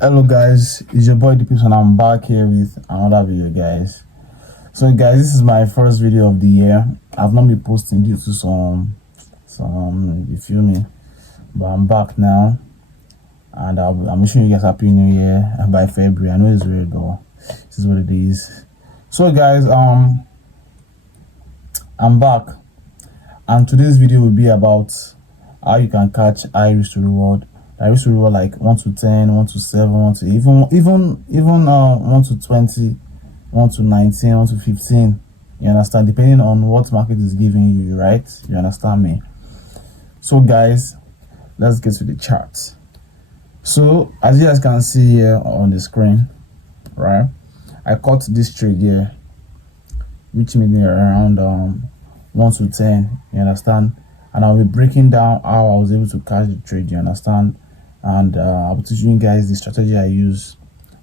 Hello guys, it's your boy Deepips and I'm back here with another video, guys. So guys, this is my first video of the year. I've not been posting due to some you feel me, but I'm back now and I'm wishing you guys happy new year by February. I know it's weird, but this is what it is. So guys, I'm back and today's video will be about how you can catch high risk to reward. I used to roll like 1 to 10, 1 to 7, 1 to even 1 to 20, 1 to 19, 1 to 15. You understand? Depending on what market is giving you, right? You understand me? So guys, let's get to the charts. So as you guys can see here on the screen, right? I caught this trade here, which made me around 1 to 10. You understand? And I'll be breaking down how I was able to catch the trade. You understand? And I'll be teaching you guys the strategy I use,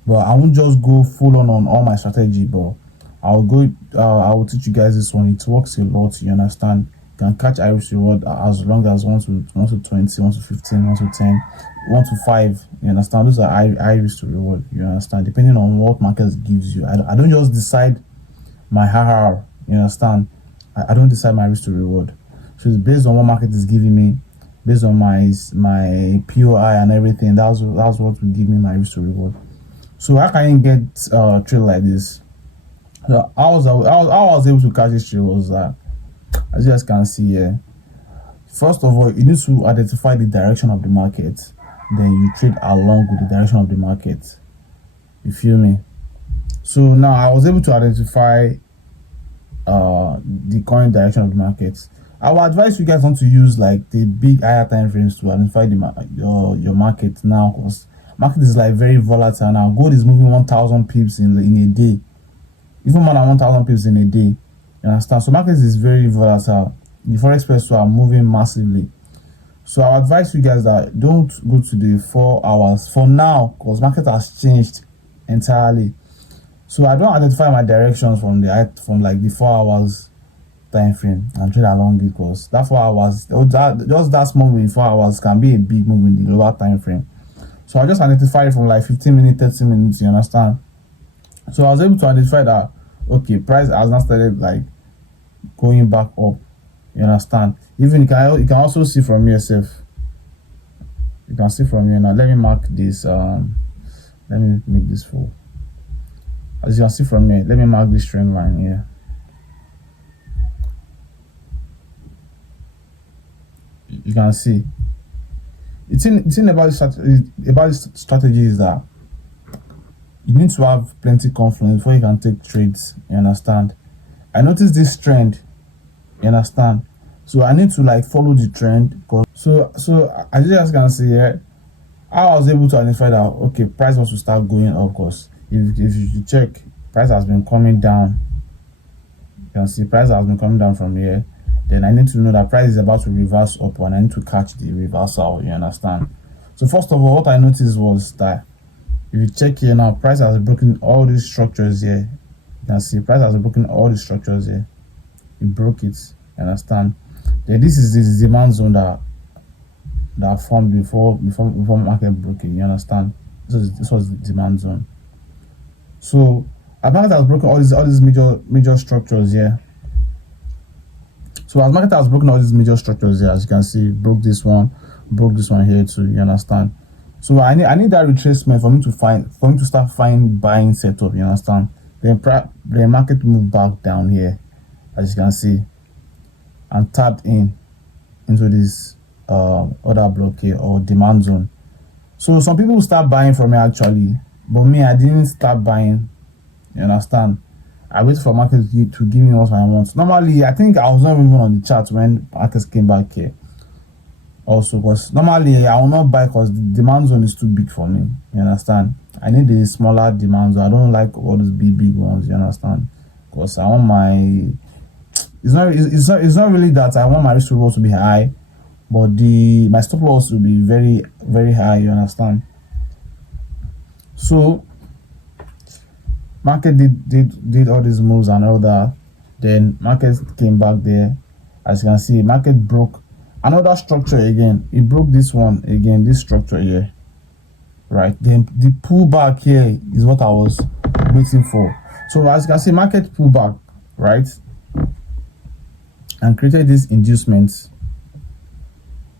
but I won't just go full on all my strategy, but I will teach you guys this one. It works a lot. You understand? You can catch Irish reward as long as 1 to 20, 1 to 15, 1 to 10, 1 to 5. You understand? Those are Irish to reward. You understand? Depending on what market gives you. I don't just decide my RR. You understand? I don't decide my risk to reward. So it's based on what market is giving me, based on my POI and everything. That's what will give me my risk to reward. So how can you get a trade like this? So how I was able to catch this trade was that, as you guys can see here, first of all, you need to identify the direction of the market. Then you trade along with the direction of the market. You feel me? So now I was able to identify the current direction of the market. I would advise you guys not to use like the big higher time frames to identify your market now, because market is like very volatile now. Gold is moving 1,000 pips in a day, even more than 1,000 pips in a day. You understand? So market is very volatile. The forex pairs are moving massively. So I advise you guys that don't go to the 4 hours for now, because market has changed entirely. So I don't identify my directions from like the 4 hours time frame and trade along it, because that 4 hours, just that small move in 4 hours can be a big move in the lower time frame. So I just identify it from like 15 minutes, 30 minutes. You understand? So I was able to identify that okay, price has not started like going back up. You understand? Even you can also see from here self. You can see from here now. Let me mark this. Let me make this full. As you can see from here, let me mark this trend line here. You can see the thing about this strategy is that you need to have plenty confidence before you can take trades. You understand? I noticed this trend. You understand? So I need to like follow the trend. So as you guys can see here, I was able to identify that okay, price wants to start going up, because if you check, price has been coming down. You can see price has been coming down from here. Then I need to know that price is about to reverse up and I need to catch the reversal. You understand? So first of all, what I noticed was that if you check here now, price has broken all these structures here. You can see price has broken all the structures here. It broke it. You understand? Then this is this demand zone that formed before market broke it. You understand? This was the demand zone. So a market has broken all these major structures here. So as market has broken all these major structures here, as you can see, broke this one here too. You understand? So I need that retracement for me to start finding buying setup. You understand? Then the market moved back down here, as you can see, and tapped into this other block here, or demand zone. So some people start buying from me actually, but me, I didn't start buying. You understand? I wait for market to give me what I want. Normally, I think I was not even on the chart when markets came back here. Also, because normally I will not buy because the demand zone is too big for me. You understand? I need a smaller demand zone. I don't like all those big ones. You understand? Because I want my. It's not really that I want my risk reward to be high, but my stop loss will be very, very high. You understand? So market did all these moves and all that. Then market came back there. As you can see, market broke another structure again. It broke this one again, this structure here. right? Then the pullback here is what I was waiting for. So as you can see, market pullback, right, and created this inducement.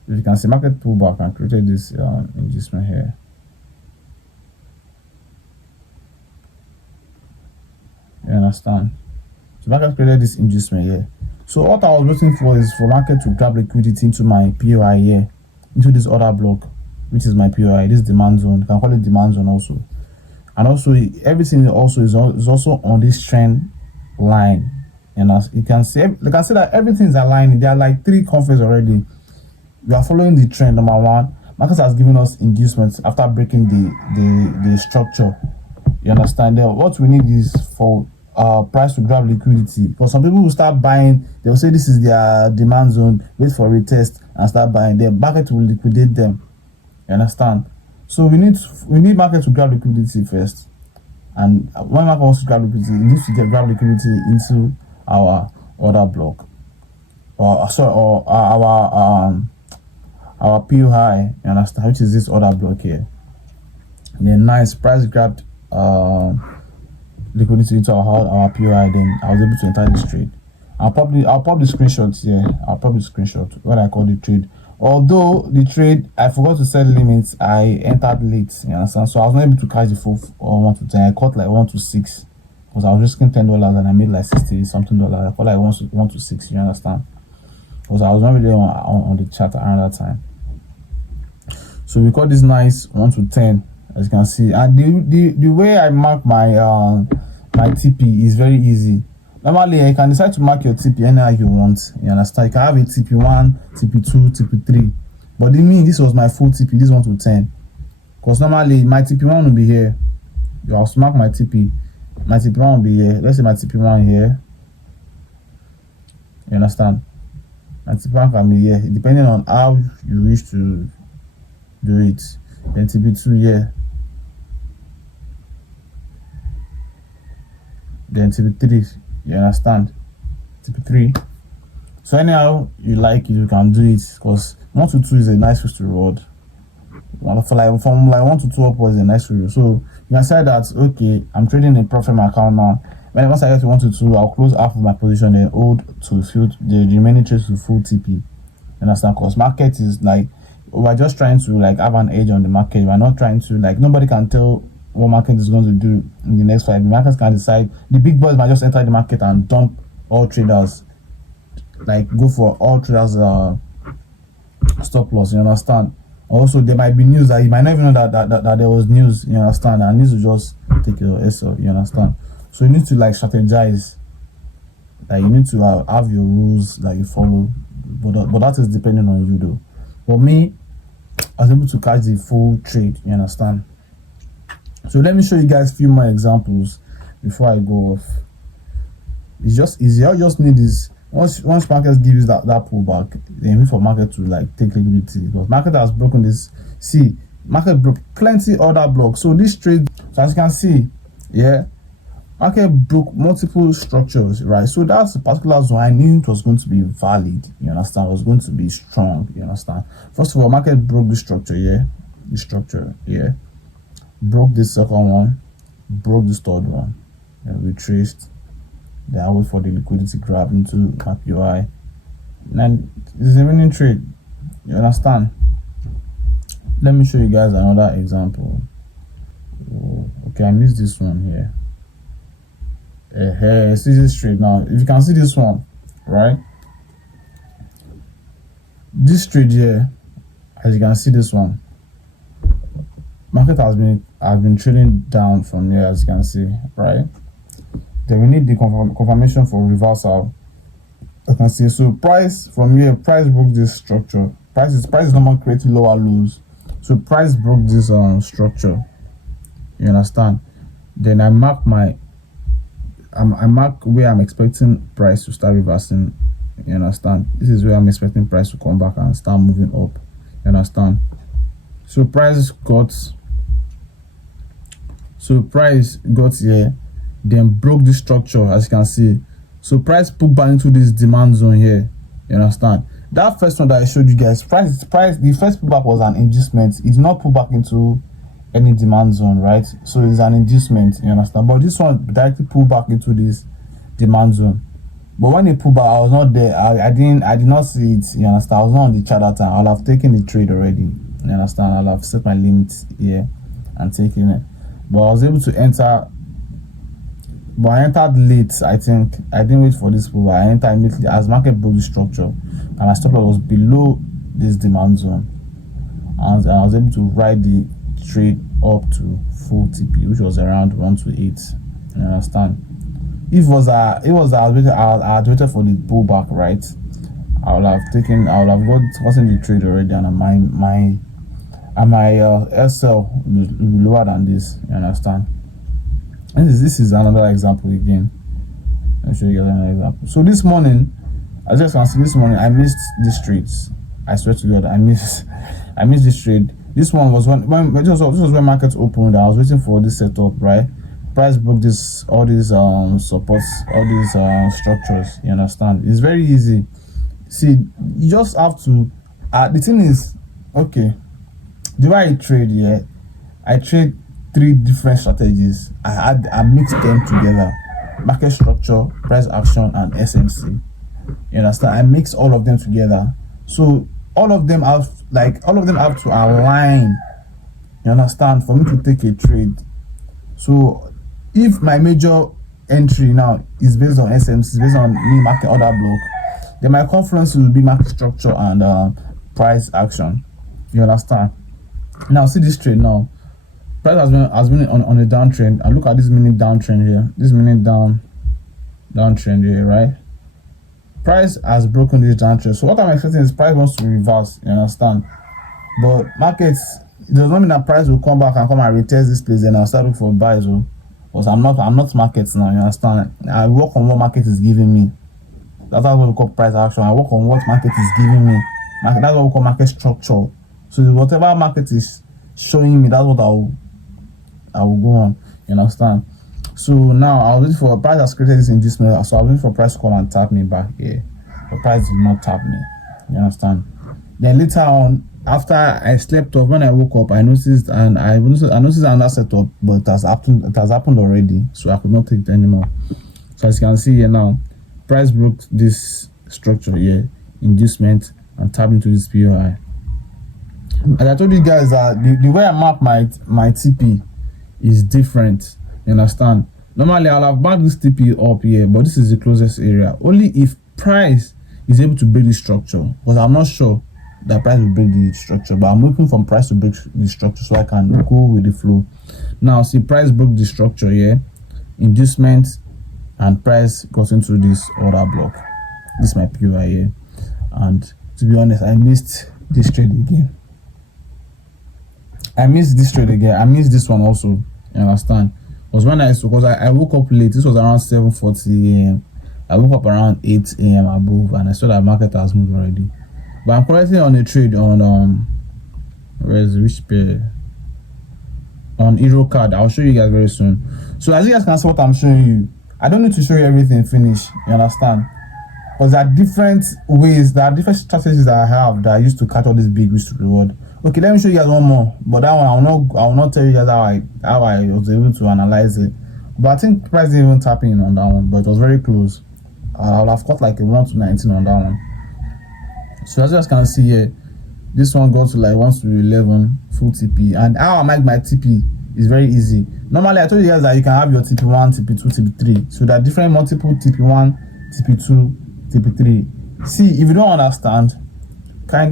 If you can see, market pullback and created this inducement here. You understand? So market created this inducement here. So what I was waiting for is for market to grab liquidity into my POI here, into this order block, which is my POI, this demand zone. You can call it demand zone also. And also everything also is also on this trend line. And as you can see, that everything is aligned. There are like 3 conflicts already. We are following the trend. Number one, market has given us inducements after breaking the structure. You understand? Then what we need is for price to grab liquidity, because some people will start buying. They will say this is their demand zone, wait for a retest and start buying. The market will liquidate them. You understand? So we need market to grab liquidity first, and when market wants to grab liquidity, it needs to grab liquidity into our order block, or our POI. You understand? Which is this order block here. Then nice price grabbed liquidity into our POI. Then I was able to enter this trade. I'll pop the screenshots here. I'll pop the screenshot when I call the trade. Although the trade, I forgot to set limits, I entered late. You understand? So I was not able to catch the full 1 to 10. I caught like 1 to 6 because I was risking $10 and I made like $60 something. I caught like 1 to 6. You understand? Because I was not really on the chart around that time. So we got this nice 1 to 10, as you can see. And the way I mark my my TP is very easy. Normally, you can decide to mark your TP anyhow you want. You understand? You can have a TP1, TP2, TP3. But in me, this was my full TP, this 1 to 10. Because normally, my TP1 will be here. You have to mark my TP. My TP1 will be here. Let's say my TP1 here. You understand? My TP1 can be here, depending on how you wish to do it. Then TP2 here. Then TP3. You understand? TP3. So anyhow you like it, you can do it, because 1 to 2 is a nice risk to reward. From like 1 to 2 upwards is a nice reward. So you can say that, okay, I'm trading a profit my account now. When once I get to 1 to 2, I'll close half of my position, then hold to the remaining trades to full TP. You understand? Because market is like, we're just trying to like have an edge on the market. We're not trying to like, nobody can tell what market is going to do in the next 5 minutes. Markets can decide. The big boys might just enter the market and dump all traders, like go for all traders stop loss. You understand? Also, there might be news that you might not even know that there was news. You understand? And news will just take your SL. You understand? So you need to like strategize. Like you need to have your rules that you follow, but that is depending on you though. For me, I was able to catch the full trade. You understand? So let me show you guys a few more examples before I go off. It's just easy. I just need this. Once market gives that pullback, then wait for market to like take liquidity, because market has broken this. See, market broke plenty other blocks. So this trade, so as you can see, yeah, market broke multiple structures, right? So that's a particular zone I knew it was going to be valid. You understand? It was going to be strong. You understand? First of all, market broke the structure, yeah, the structure, yeah. Broke this second one, broke this third one, and retraced. Then I wait for the liquidity grab into my POI. And it's a winning trade. You understand? Let me show you guys another example. Okay, I missed this one here. Hey, see this trade now. If you can see this one, right? This trade here, as you can see this one, market has been trading down from here, as you can see, right? Then we need the confirmation for reversal. You can see, so price from here, price broke this structure. Price is normally creating lower lows. So price broke this structure. You understand? Then I mark I mark where I'm expecting price to start reversing. You understand? This is where I'm expecting price to come back and start moving up. You understand? So price got here, then broke this structure, as you can see. So price put back into this demand zone here. You understand? That first one that I showed you guys, the first pullback was an inducement. It did not pull back into any demand zone, right? So it's an inducement, you understand? But this one directly pull back into this demand zone. But when it pulled back, I was not there. I did not see it, you understand? I was not on the chart that time. I'll have taken the trade already, you understand? I'll have set my limits here and taken it. But I was able to enter, but I entered late. I think I didn't wait for this pull. I entered immediately as market broke the structure, and my stop loss was below this demand zone, and I was able to ride the trade up to full TP, which was around 128. You understand? I had waited for the pullback, right? I would have gotten the trade already, and my SL will be lower than this. You understand? And this is another example again. Let me show you guys another example. So this morning, as you can see, this morning I missed these trades. I swear to God, I missed this trade. This one was when this was when market opened. I was waiting for this setup, right? Price broke all these supports, all these structures. You understand? It's very easy. See, you just have to. The thing is, okay, the way I trade, I trade 3 different strategies. I mixed them together: market structure, price action, and SMC. You understand? I mix all of them together. So all of them have to align. You understand? For me to take a trade. So if my major entry now is based on SMC, based on me market order block, then my confluence will be market structure and price action. You understand? Now see this trade now. Price has been on a downtrend, and look at this minute downtrend here. This minute downtrend here, right? Price has broken this downtrend. So what I'm expecting is price wants to reverse. You understand? But markets, it does not mean that price will come back and retest this place, and I'll start looking for buys. Because I'm not markets now. You understand? I work on what market is giving me. That's what we call price action. I work on what market is giving me. That's what we call market structure. So whatever market is showing me, that's what I will go on. You understand? So now I was waiting for price has created this inducement. So I was waiting for price to come and tap me back here. But price did not tap me. You understand? Then later on, after I slept off, when I woke up, I noticed another setup, but it has happened already. So I could not take it anymore. So as you can see here now, price broke this structure here, inducement, and tapped into this POI. As I told you guys that the way I mark my TP is different. You understand? Normally I'll have marked this TP up here, but this is the closest area. Only if price is able to break the structure, because I'm not sure that price will break the structure, but I'm looking for price to break the structure so I can go with the flow. Now see, price broke the structure here, inducement, and price got into this order block. This is my POI here, and to be honest, I missed this trade again. I missed this one also. You understand? Because I woke up late. This was around 7:40 a.m. I woke up around 8 a.m. above, and I saw that market has moved already. But I'm currently on a trade on which pair? On EuroCAD. I'll show you guys very soon. So as you guys can see what I'm showing you, I don't need to show you everything finish. You understand? Because there are different ways, there are different strategies that I have that I used to catch all this big risk to reward. Okay, let me show you guys one more. But that one I will not tell you guys how I was able to analyze it. But I think price didn't even tap in on that one, but it was very close. I'll have caught like a 1 to 19 on that one. So as you guys can see here, this one goes to like 1 to 11 full TP. And how I make my TP is very easy. Normally I told you guys that you can have your TP1, TP2, TP3. So there are different multiple TP1, TP2, TP3. See, if you don't understand,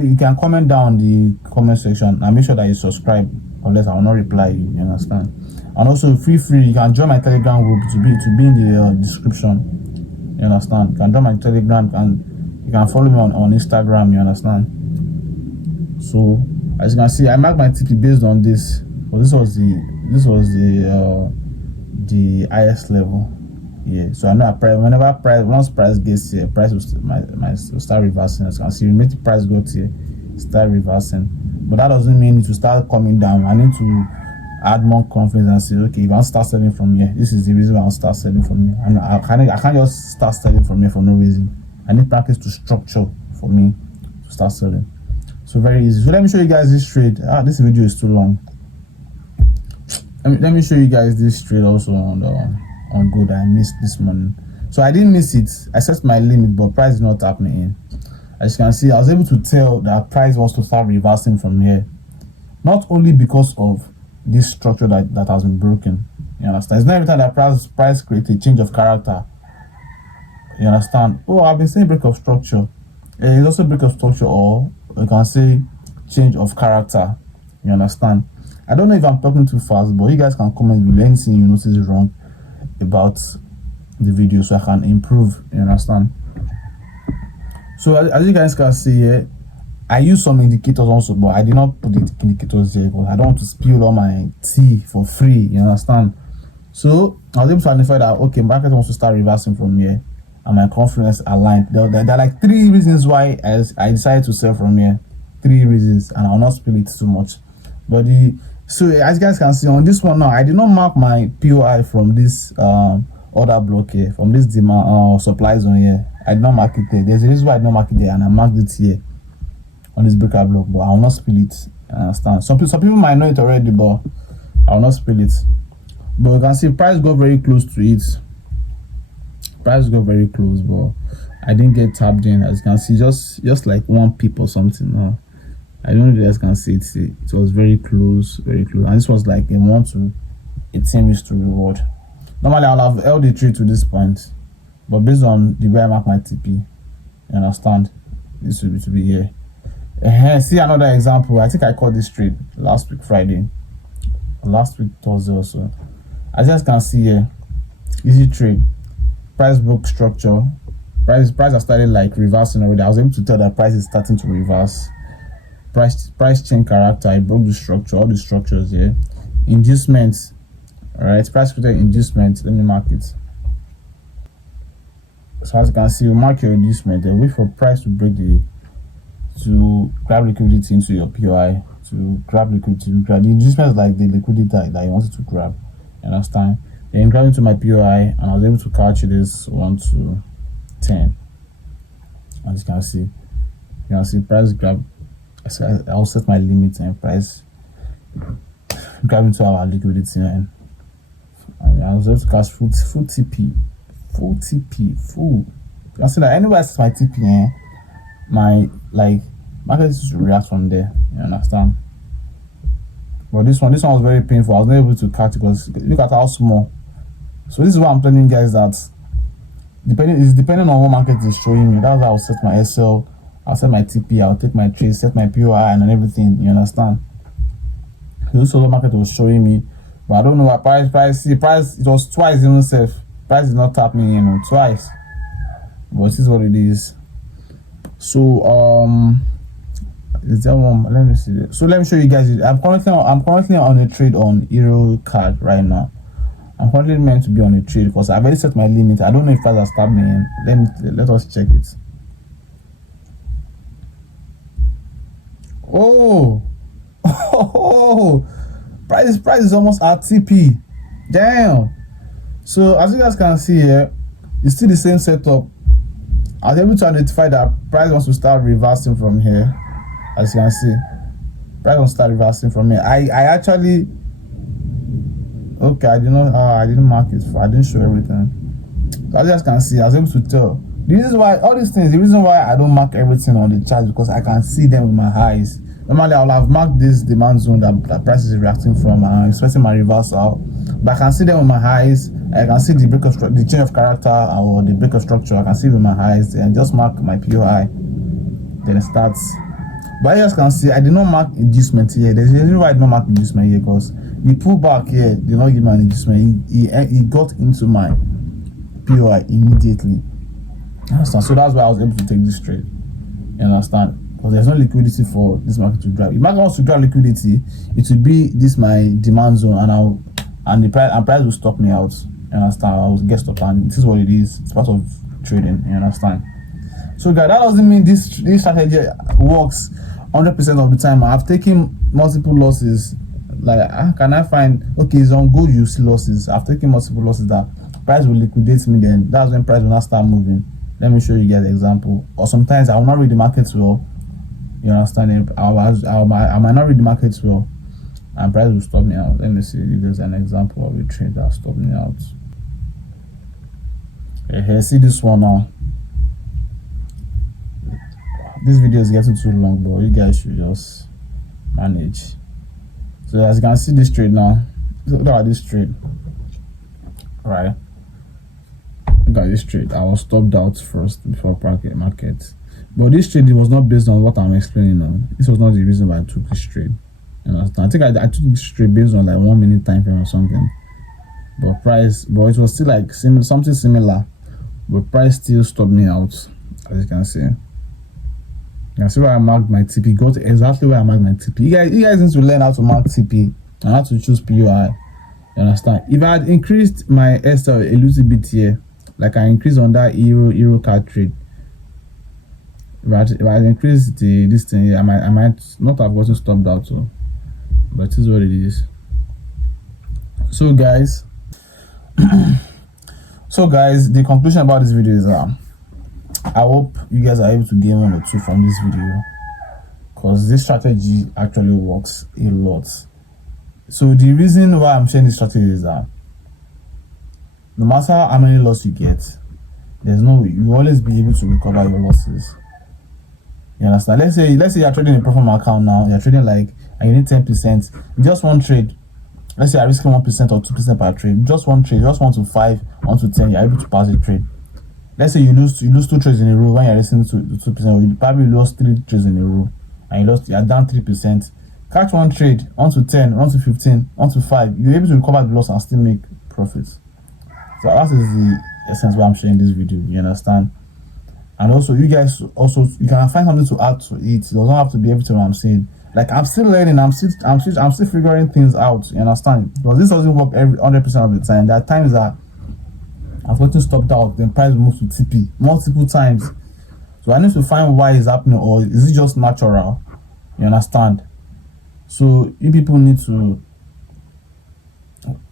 you can comment down in the comment section and make sure that you subscribe, unless I will not reply you. You understand? And also feel free, you can join my Telegram group to be in the description. You understand? You can join my Telegram and you can follow me on Instagram. You understand? So as you can see, I marked my TP based on this. But this was the highest level. Yeah, so I know once price gets here, price will start reversing. As you can see, we make the price go to here, start reversing. But that doesn't mean it will start coming down. I need to add more confidence and say, okay, if I want to start selling from here, this is the reason why I want to start selling from here. And I can't just start selling from here for no reason. I need practice to structure for me to start selling. So very easy. So let me show you guys this trade. This video is too long. let me show you guys this trade also on gold. I missed this morning, so I didn't miss it. I set my limit, but price did not tap me in. As you can see, I was able to tell that price wants to start reversing from here, not only because of this structure that has been broken. You understand? It's not every time that price creates a change of character. You understand? Oh, I've been saying break of structure. It's also break of structure, or you can say change of character. You understand? I don't know if I'm talking too fast, but you guys can comment below anything you notice wrong about the video so I can improve. You understand? So as you guys can see here, I use some indicators also, but I did not put the indicators here because I don't want to spill all my tea for free. You understand? So I was able to identify that okay, market wants to start reversing from here, and my confidence aligned. There are like 3 reasons why I decided to sell from here. 3 reasons, and I'll not spill it too much. But so as you guys can see on this one now, I did not mark my POI from this order block here, from this demand supply zone here. I did not mark it there. There's a reason why I did not mark it there, and I marked it here on this breaker block, but I will not spill it. I understand. Some people might know it already, but I will not spill it. But you can see price got very close to it. Price got very close, but I didn't get tapped in. As you can see, just like 1 pip or something. No, I don't know if you guys can see it. It was very close, and this was like a 1 to 18 risk to reward. Normally I'll have held the trade to this point, but based on the way I mark my TP, you understand, this will be here. See another example. I think I called this trade last week Friday, last week Thursday also. As you guys can see here, easy trade. Price broke structure. Price has started like reversing already. I was able to tell that price is starting to reverse. Price change character. I broke the structure, all the structures here. Inducements. All right, price created inducement. Let me mark it. So as you can see, you mark your inducement. Then wait for price to break to grab liquidity into your POI. To grab liquidity, the inducement is like the liquidity that you wanted to grab. You understand? Then grab into my POI, and I was able to catch this 1 to 10. As you can see, price grab. I'll set my limit and price grab into our liquidity, and I was able to catch full TP. You can see that anywhere I set my TP, my market is to react from there. You understand? But this one was very painful. I was not able to catch it because look at how small. So this is what I'm telling you guys, that depending on what market is showing me. That's how I'll set my SL, I'll set my TP, I'll take my trade, set my POI and everything. You understand? This is what market was showing me, but I don't know what price. It was twice even safe. Price did not tap me in twice. But this is what it is. So is there one? Let me see. So let me show you guys. I'm currently on a trade on Euro card right now. I'm currently meant to be on a trade because I've already set my limit. I don't know if price has tapped me in. Let us check it. Oh, price is almost at TP. Damn. So as you guys can see here, it's still the same setup. I was able to identify that price wants to start reversing from here. As you can see, price wants to start reversing from here. I actually, okay, I didn't mark it. I didn't show everything. So as you guys can see, I was able to tell. This is why all these things. The reason why I don't mark everything on the chart, because I can see them with my eyes. Normally, I'll have marked this demand zone that price is reacting from, and I'm expecting my reversal. But I can see them with my eyes. I can see the the change of character or the break of structure. I can see it with my eyes, and just mark my POI. Then it starts. But you guys can see, I did not mark inducement here. There's a reason why I did not mark inducement here, because the pullback here did not give me an inducement. He got into my POI immediately. You understand? So that's why I was able to take this trade. You understand? Because there's no liquidity for this market to grab. If market wants to grab liquidity, it will be this my demand zone, and price will stop me out. You understand? I will get stopped, and this is what it is. It's part of trading. You understand? So guys, that doesn't mean this strategy works 100% of the time. I've taken multiple losses. Like, can I find, okay, it's on gold you see losses. I've taken multiple losses that price will liquidate me, then that's when price will not start moving. Let me show you guys an example. Or sometimes I will not read the markets well. You understand? I might not read the markets well. and price will stop me out. Let me see if there's an example of a trade that stopped me out. Here, see this one now. This video is getting too long, bro. You guys should just manage. So as you can see this trade now, look at this trade, right? Look at this trade. I was stopped out first before market, but this trade was not based on what I'm explaining now. This was not the reason why I took this trade. You understand? I think I took this trade based on like 1 minute time frame or something, but it was still like something similar, but price still stopped me out. As you can see. You can see where I marked my TP. Go to exactly where I marked my TP. You guys need to learn how to mark TP and how to choose PUI. You understand? If I had increased my SL a little bit here, like I increased on that euro card trade, if I had increased this thing here, I might not have gotten stopped out. So, but it is what it is. So guys, the conclusion about this video is I hope you guys are able to gain 1 or 2 from this video, because this strategy actually works a lot. So the reason why I'm sharing this strategy is that no matter how many losses you get, there's no way you will always be able to recover your losses. You understand? Let's say you're trading a profit account now, you're trading like, and you need 10%, just one trade. Let's say you're risking 1% or 2% per trade, just one trade, just 1 to 5, 1 to 10, you're able to pass the trade. Let's say you lose 2 trades in a row when you're listening to 2%, or you probably lost 3 trades in a row and you're down 3%. Catch one trade, 1 to 10, 1 to 15, 1 to 5, you're able to recover the loss and still make profits. So that is the essence why I'm sharing this video. You understand? And also, you guys you can find something to add to it. It doesn't have to be everything I'm saying. Like, I'm still learning, I'm still figuring things out. You understand? Because this doesn't work 100% of the time. There are times that I've gotten stopped out, then price moves to TP multiple times. So I need to find why it's happening, or is it just natural? You understand? So you people need to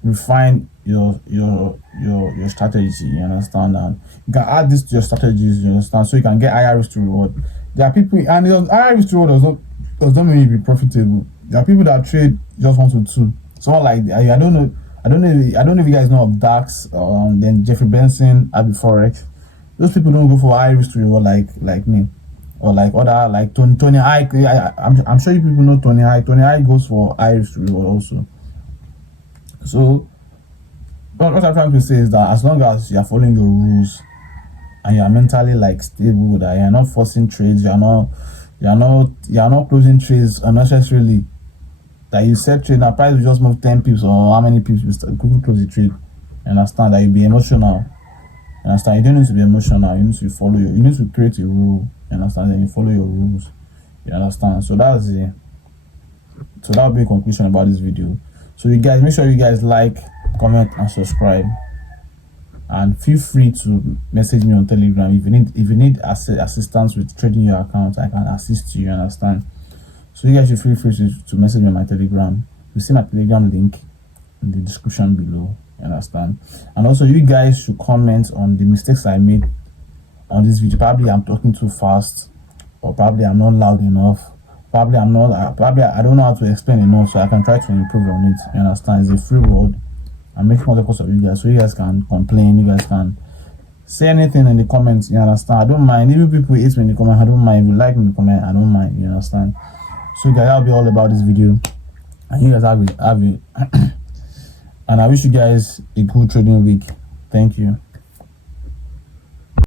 refine your strategy. You understand? And you can add this to your strategies. You understand? So you can get higher risk to reward. There are people, and higher risk to reward does not mean you be profitable. There are people that trade just 1 to 2. Someone like, I don't know if you guys know of Dax, then Jeffrey Benson, Abby Forex. Those people don't go for high risk to reward like me, or like other, like Tony High. I'm sure you people know Tony High. Tony High goes for high risk to reward also. So what I'm trying to say is that as long as you are following your rules and you are mentally like stable, that you are not forcing trades, you are not closing trades unnecessarily, that you set trade, that price will just move 10 pips or how many pips you close the trade. You understand? That you be emotional. You understand? You don't need to be emotional. You need to follow you need to create a rule. You understand? Then you follow your rules. You understand? So that will be a conclusion about this video. So you guys, make sure you guys like, comment, and subscribe. And feel free to message me on Telegram if you need assistance with trading your account. I can assist you. You understand? So you guys should feel free to message me on my Telegram. You see my Telegram link in the description below. You understand? And also, you guys should comment on the mistakes I made on this video. Probably I'm talking too fast, or probably I'm not loud enough. Probably I don't know how to explain enough, so I can try to improve on it. You understand? It's a free world. I'm making all the course of you guys, so you guys can complain, you guys can say anything in the comments. You understand? I don't mind. Even people hate me in the comment, I don't mind. If you like me in the comment, I don't mind. You understand? So guys, that'll be all about this video, and you guys have it and I wish you guys a good trading week. Thank you.